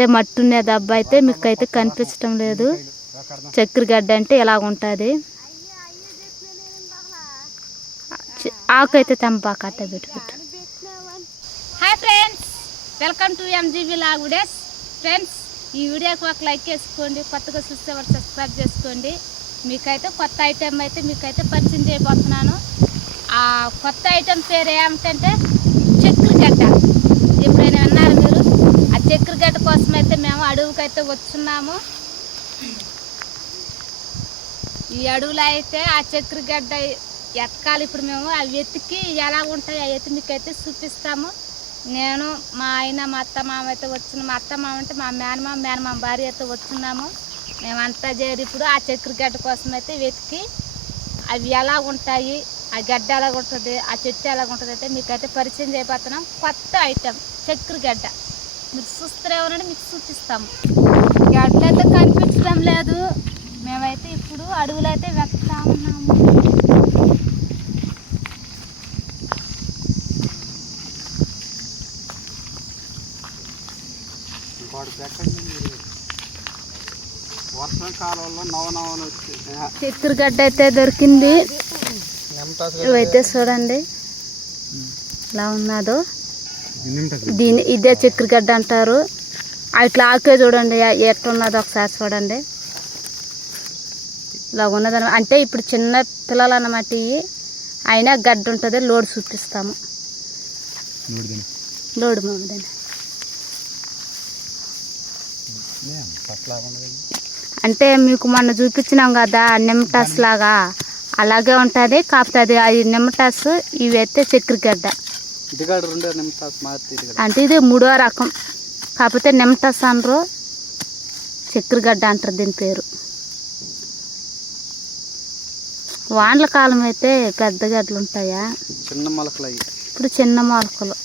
అంటే మట్టి ఉన్న దెబ్బ అయితే మీకు అయితే కనిపించడం లేదు. చక్కెర గడ్డ అంటే ఇలా ఉంటుంది. ఆకు అయితే తెంపాక అట్ట పెట్టుకుంటు. Hi friends, welcome to MGB log videos. Friends, ఈ వీడియోకి ఒక లైక్ చేసుకోండి, కొత్తగా చూస్తే వారు సబ్స్క్రైబ్ చేసుకోండి. మీకైతే కొత్త ఐటెం అయితే మీకైతే పరిచయం చేయబోతున్నాను. ఆ కొత్త ఐటెం పేరు ఏమిటంటే చక్కెర గడ్డ. ఎప్పుడైనా విన్నారు మీరు? ఆ చక్కెర గడ్డ కోసం అయితే మేము అడవికి అయితే వచ్చున్నాము. ఈ అడవులో అయితే ఆ చక్కెర గడ్డ ఎతకాలి. ఇప్పుడు మేము అవి ఎతికి ఎలా ఉంటాయి అవి అయితే మీకైతే చూపిస్తాము. నేను, మా ఆయన, మా అత్త మామ అయితే వచ్చిన, మా అత్త మామ అంటే మా మేనమామ భార్య అయితే వచ్చున్నాము. మేమంతా చేరి ఇప్పుడు ఆ చక్కెర గడ్డ కోసం అయితే వెతికి అవి ఎలా ఉంటాయి, ఆ గడ్డ ఎలాగ ఉంటుంది, ఆ చెట్టు ఎలాగ ఉంటుంది అయితే మీకైతే పరిచయం చేయబోతున్నాం. కొత్త ఐటెం చక్కెర గడ్డ మీరు చూస్తారేమోనని మీకు చూపిస్తాము. గడ్డ అయితే కనిపించడం లేదు. మేమైతే ఇప్పుడు అడవులు అయితే వెతుకుతా ఉన్నాము. చక్కెర గడ్డ అయితే దొరికింది. ఇవైతే చూడండి ఎలా ఉన్నదో. ఇదే చక్కెర గడ్డ అంటారు. ఇట్లా ఆకే చూడండి ఎట్టున్నదో ఒకసారి చూడండి. ఇలా ఉన్నది అంటే ఇప్పుడు చిన్న పిల్లలు అన్నమాట. అయినా గడ్డ ఉంటుంది. లోడ్ చూపిస్తాము. లోడ్ మామూలు అంటే మీకు మొన్న చూపించినాం కదా నిమ్మటాస్ లాగా, అలాగే ఉంటుంది. కాకపోతే అది నిమ్మటాస్, ఇవి అయితే చక్కెర గడ్డ. అంటే ఇది మూడో రకం. కాకపోతే నిమ్మటాస్ అనరు, చక్కెర గడ్డ అంటారు దీని పేరు. వానల కాలం అయితే పెద్ద గడ్డలు ఉంటాయా, చిన్న మొలకలు. ఇప్పుడు చిన్న మొలకలు.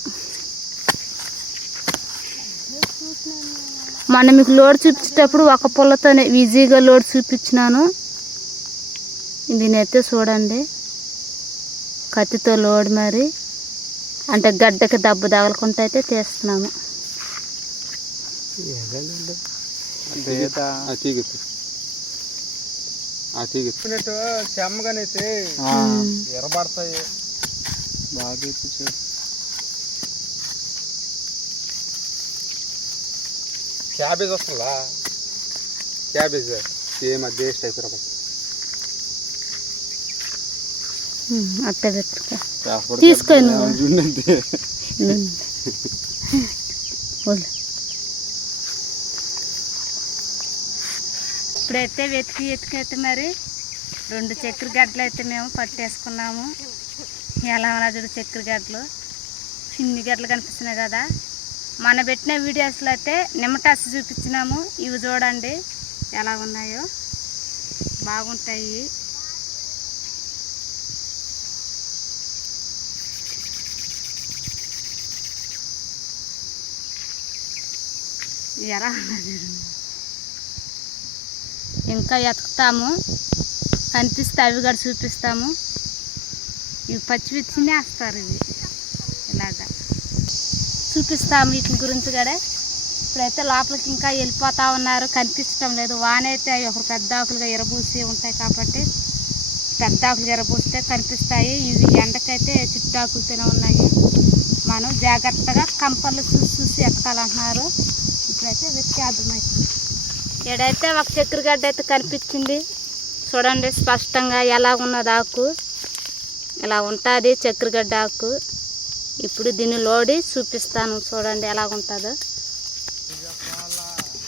మొన్న మీకు లోడ్ చూపించేటప్పుడు ఒక పుల్లతోనే ఈజీగా లోడ్ చూపించినాను. దీనైతే చూడండి కత్తితో లోడ్ మరి, అంటే గడ్డకి దెబ్బ తగలకుండా అయితే తీస్తున్నాము. చెమ్మగానైతే ఎర్రబడతాయి బాగా. క్యాబేజ్ వస్తుందా? క్యాబేజ్ సేమ్ అదే టైప్ అట్ట తీసుకొని ఇప్పుడైతే వెతికి మరి 2 చక్కెర గడ్డలు అయితే మేము పట్టేసుకున్నాము. ఎలా ఉన్నది చక్కెర గడ్డలు, చిన్ని గడ్డలు కనిపిస్తున్నాయి కదా. మన పెట్టిన వీడియోస్లో అయితే నిమ్మటాస్ చూపించినాము. ఇవి చూడండి ఎలా ఉన్నాయో, బాగుంటాయి. ఎలా ఉన్నది ఇంకా ఎతుకుతాము. కనిపిస్తే అవి కూడా చూపిస్తాము. ఇవి పచ్చిమిర్చినే వేస్తారు. ఇవి ఇలాగా చూపిస్తాము వీటి గురించి కూడా. ఇప్పుడైతే లోపలికి ఇంకా వెళ్ళిపోతూ ఉన్నారు, కనిపించడం లేదు. వాన అయితే ఒకరు పెద్ద ఆకులుగా ఎరబూసి ఉంటాయి కాబట్టి పెద్ద ఆకులుగా ఎరబూస్తే కనిపిస్తాయి. ఇవి ఎండకైతే చిట్టాకులతోనే ఉన్నాయి. మనం జాగ్రత్తగా కంపర్లు చూసి ఎక్కాలంటున్నారు. ఇప్పుడైతే వెతికేద్దామైతుంది. ఏడైతే ఒక చక్కెర గడ్డ అయితే కనిపించింది. చూడండి స్పష్టంగా ఎలా ఉన్నది ఆకు. ఇలా ఉంటుంది చక్కెర గడ్డ ఆకు. ఇప్పుడు దీన్ని లోడి చూపిస్తాను, చూడండి ఎలా ఉంటుందో.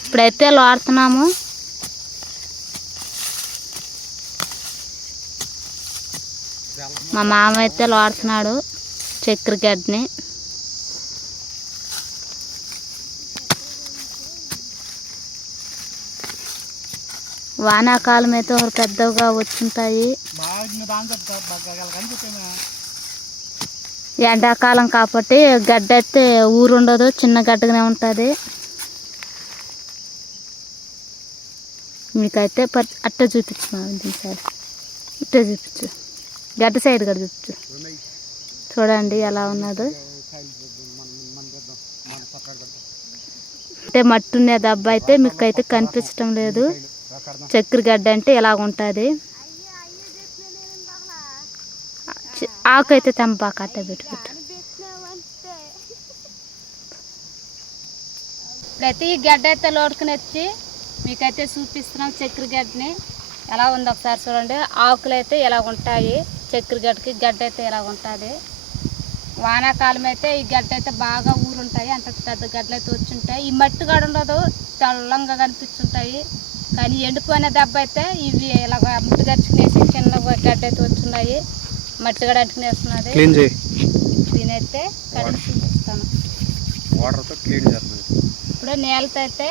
ఇప్పుడైతే లోడుతున్నాము. మా మామ అయితే లోడుతున్నాడు చక్కెర గడ్డని. వానాకాలం అయితే ఒక పెద్దగా వచ్చుంటాయి. ఎండాకాలం కాబట్టి గడ్డ అయితే ఊరుండదు, చిన్న గడ్డగానే ఉంటుంది. మీకైతే అట్ట చూపించు దీనిసారి, ఇట్ట చూపించు, గడ్డ సైడ్ కూడా చూపించు. చూడండి ఎలా ఉన్నదో. అయితే మట్టి ఉన్న దెబ్బ అయితే మీకు అయితే కనిపించడం లేదు. చక్కెర గడ్డ అంటే ఇలా ఉంటుంది. ఆకు అయితే తెంపాక అట్ట పెట్టు. ఇప్పుడైతే ఈ గడ్డ అయితే లోడుకుని వచ్చి మీకైతే చూపిస్తున్నాం. చక్కెర గడ్డని ఎలా ఉందో ఒకసారి చూడండి. ఆకులు అయితే ఇలా ఉంటాయి. చక్కెర గడ్డకి గడ్డ అయితే ఇలా ఉంటుంది. వానాకాలం అయితే ఈ గడ్డ అయితే బాగా ఊరుంటాయి. అంత పెద్ద గడ్డలు అయితే వచ్చుంటాయి. ఈ మట్టి గడ ఉండదు, తెల్లంగా కనిపిస్తుంటాయి. కానీ ఎండిపోయిన దెబ్బ అయితే ఇవి ఇలా ముట్టు గచ్చుకునేసి చిన్న గడ్డ అయితే వచ్చున్నాయి. మట్టి గడ అంటుకునేస్తున్నది. దీనైతే కడిగి చూపిస్తాను. ఇప్పుడు నీళ్ళతో అయితే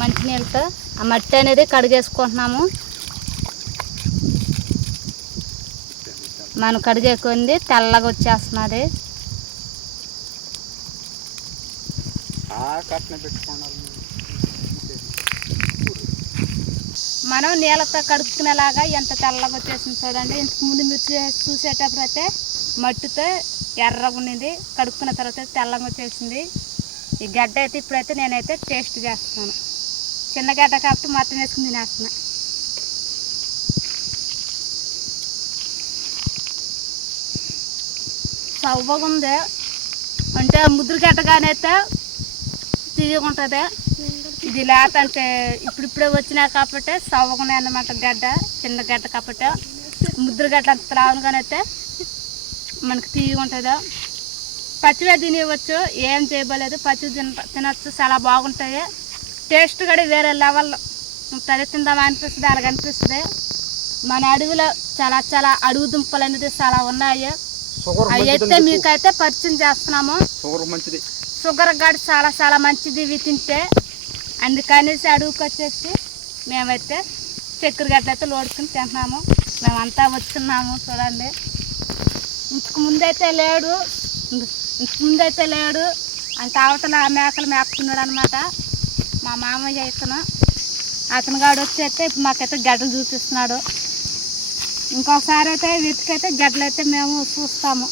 మంచి నీళ్ళతో ఆ మట్టి అనేది కడిగేసుకుంటున్నాము. మనం కడిగేసుకుంది తెల్లగా వచ్చేస్తున్నది. మనం నీళ్ళతో కడుక్కునేలాగా ఎంత తెల్లగా వచ్చేసింది చూడండి. ఇంతకుముందు మీరు చూసేటప్పుడు అయితే మట్టితో ఎర్రగా ఉన్నది. కడుక్కున్న తర్వాత తెల్లగా వచ్చేసింది. ఈ గడ్డ అయితే ఇప్పుడైతే నేనైతే టేస్ట్ చేస్తున్నాను. చిన్న గడ్డ కాబట్టి మొత్తం వేసుకుని తినేస్తున్నా. సవ్వగా ఉంది అంటే ముద్ర గడ్డగానైతే తీయగుంటుంది. ఇది లేత అంటే ఇప్పుడిప్పుడే వచ్చినా కాబట్టి సవ్వగున్నాయి అన్నమాట. గడ్డ చిన్న గడ్డ కాబట్టి ముద్ర గడ్డ అంత రావుగానైతే మనకి తీయగుంటుంది. పచ్చివే తినవచ్చు, ఏం చేయబోలేదు. పచ్చి తినచ్చు, చాలా బాగుంటాయి. టేస్ట్ కూడా వేరే లెవెల్లో ఉంటుంది. తిందామా అనిపిస్తుంది, అలాగ అనిపిస్తుంది. మన అడవిలో చాలా చాలా అడుగు దుంపలు అనేది చాలా ఉన్నాయి. అవి అయితే మీకైతే పరిచయం చేస్తున్నాము. షుగర్ గడ్డ చాలా చాలా మంచిది ఇవి తింటే. అందుకనేసి అడుగుకి వచ్చేసి మేమైతే చక్కెర గడ్డ అయితే లోడుకుని తింటున్నాము. మేమంతా వచ్చున్నాము చూడండి. ఇంతకు ముందైతే లేడు అంటే అవతల మేకలు మేపుతున్నాడు అనమాట మా మామయ్య. అతను గాడు వచ్చి అయితే మాకైతే గడ్డలు చూపిస్తున్నాడు. ఇంకొకసారి అయితే వెతికైతే గడ్డలు అయితే మేము చూస్తాము.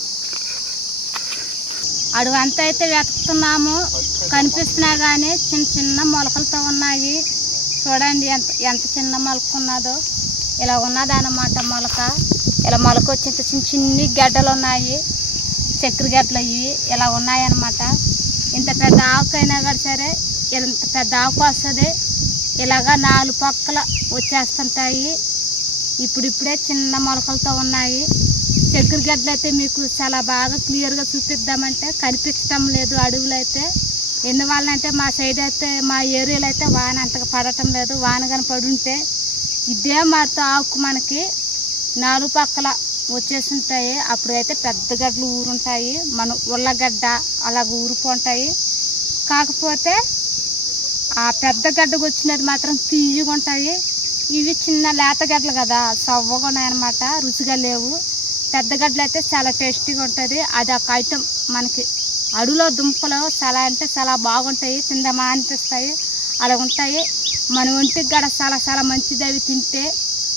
అడుగు అంతా అయితే వెతుకుతున్నాము. కనిపిస్తున్నా కానీ చిన్న చిన్న మొలకలతో ఉన్నాయి. చూడండి ఎంత చిన్న మొలక ఉన్నదో. ఇలా ఉన్నది అన్నమాట మొలక. ఇలా మొలక వచ్చి చిన్న చిన్ని గడ్డలు ఉన్నాయి. చక్కెర గడ్డలు అవి ఇలా ఉన్నాయన్నమాట. ఇంత పెద్ద ఆకు అయినా కూడా సరే ఇంత పెద్ద ఆకు వస్తుంది. ఇలాగా 4 పక్కల వచ్చేస్తుంటాయి. ఇప్పుడిప్పుడే చిన్న మొలకలతో ఉన్నాయి. చక్కెర గడ్డలు అయితే మీకు చాలా బాగా క్లియర్గా చూపిద్దామంటే కనిపించడం లేదు అడవులు అయితే. ఎందువల్లంటే మా సైడ్ అయితే మా ఏరియాలో అయితే వాన అంతగా పడటం లేదు. వాన కానీ పడుంటే ఇదే మాతో ఆకు మనకి 4 పక్కల వచ్చేసి ఉంటాయి. అప్పుడు అయితే పెద్ద గడ్డలు ఊరుంటాయి. మన ఉల్లగడ్డ అలాగ ఊరుకుంటాయి. కాకపోతే ఆ పెద్ద గడ్డకు వచ్చినది మాత్రం తీయగా ఉంటాయి. ఇవి చిన్న లేత గడ్డలు కదా, సవ్వగా ఉన్నాయన్నమాట, రుచిగా లేవు. పెద్ద గడ్డలు అయితే చాలా టేస్టీగా ఉంటుంది. అది ఒక ఐటమ్ మనకి. అడవిలో దుంపలు చాలా అంటే చాలా బాగుంటాయి, తిందామా అనిపిస్తాయి, అలా ఉంటాయి. మన ఒంటికి కూడా చాలా చాలా మంచిది అవి తింటే.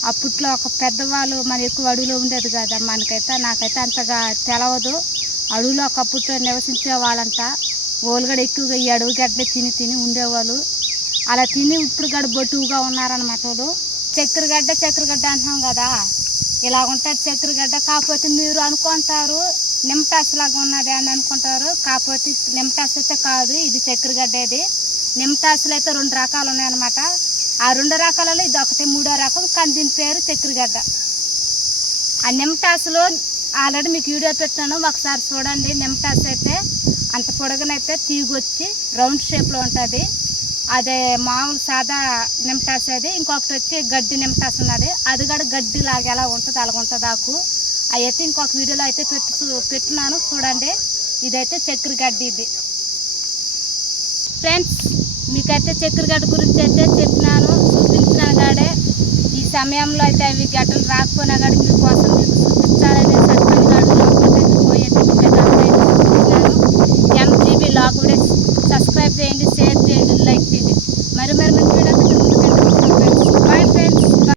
అప్పట్లో ఒక పెద్దవాళ్ళు మన ఎక్కువ అడవిలో ఉండేది కదా, నాకైతే అంతగా తెలవదు. అడవిలో ఒకప్పట్లో నివసించే వాళ్ళంట. వాళ్ళు కూడా ఎక్కువగా ఈ అడవి గడ్డలే తిని ఉండేవాళ్ళు. అలా తిని ఇప్పుడు కూడా బొట్టుగా ఉన్నారనమాట వాళ్ళు. చక్కెర గడ్డ అంటున్నాం కదా, ఇలా ఉంటుంది చక్కెర గడ్డ. కాకపోతే మీరు అనుకుంటారు నిమ్మటాసులాగా ఉన్నది అని అనుకుంటారు. కాకపోతే నిమ్మటాసు అయితే కాదు, ఇది చక్కెర గడ్డ. ఇది నిమ్మటాసులు అయితే 2 రకాలు ఉన్నాయన్నమాట. ఆ 2 రకాలలో ఇది ఒకటి 3వ రకం, కానీ దీని పేరు చక్కెర గడ్డ. ఆ నిమ్మటాసులో ఆల్రెడీ మీకు వీడియో పెట్టాను, ఒకసారి చూడండి. నిమ్మటాసు అయితే అంత పొడగనైతే తీగొచ్చి రౌండ్ షేప్లో ఉంటుంది. అదే మామూలు సాదా నిమ్మటాసు అది. ఇంకొకటి వచ్చి గడ్డి నిమ్మటాసు ఉన్నది. అది కూడా గడ్డి లాగా ఎలా ఉంటుంది అలాగ ఉంటుంది ఆకు. అవి అయితే ఇంకొక వీడియోలో అయితే పెట్టినాను చూడండి. ఇదైతే చక్కెర గడ్డి. ఇది ఫ్రెండ్స్ మీకైతే చక్కెర గడ్డ గురించి అయితే చెప్పినాను, చూపించినాను కాడే. ఈ సమయంలో అయితే అవి గడ్డలు రాకపోయినా కానీ మీకోసం